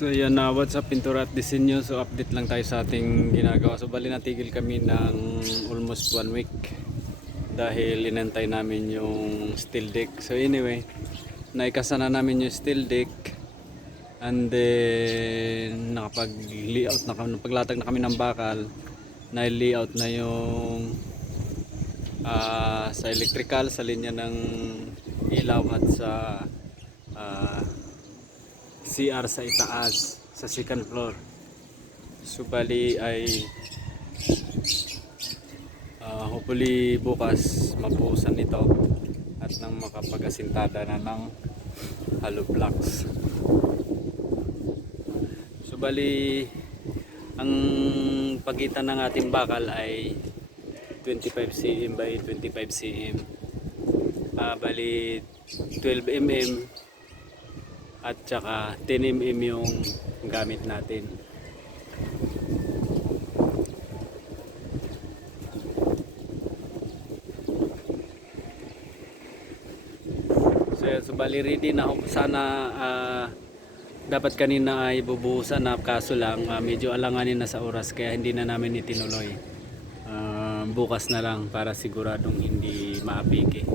So yan na, what's up Pintura at Disenyo. So update lang tayo sa ating ginagawa. So bali natigil kami ng almost 1 week dahil inantay namin yung steel deck. So anyway, naikasa na namin yung steel deck, and then napaglatag na kami ng bakal, na-layout na yung sa electrical, sa linya ng ilaw at sa CR sa itaas, sa second floor. So bali ay hopefully bukas mabuhusan nito at nang makapag-asintada na ng hollow blocks. So bali ang pagitan ng ating bakal ay 25 cm by 25 cm. Bali 12 mm at saka 10 mm yung gamit natin. So bali ready na sana, dapat kanina ay bubuhusan na, kaso lang medyo alanganin na sa oras kaya hindi na namin itinuloy. Bukas na lang para siguradong hindi maapike.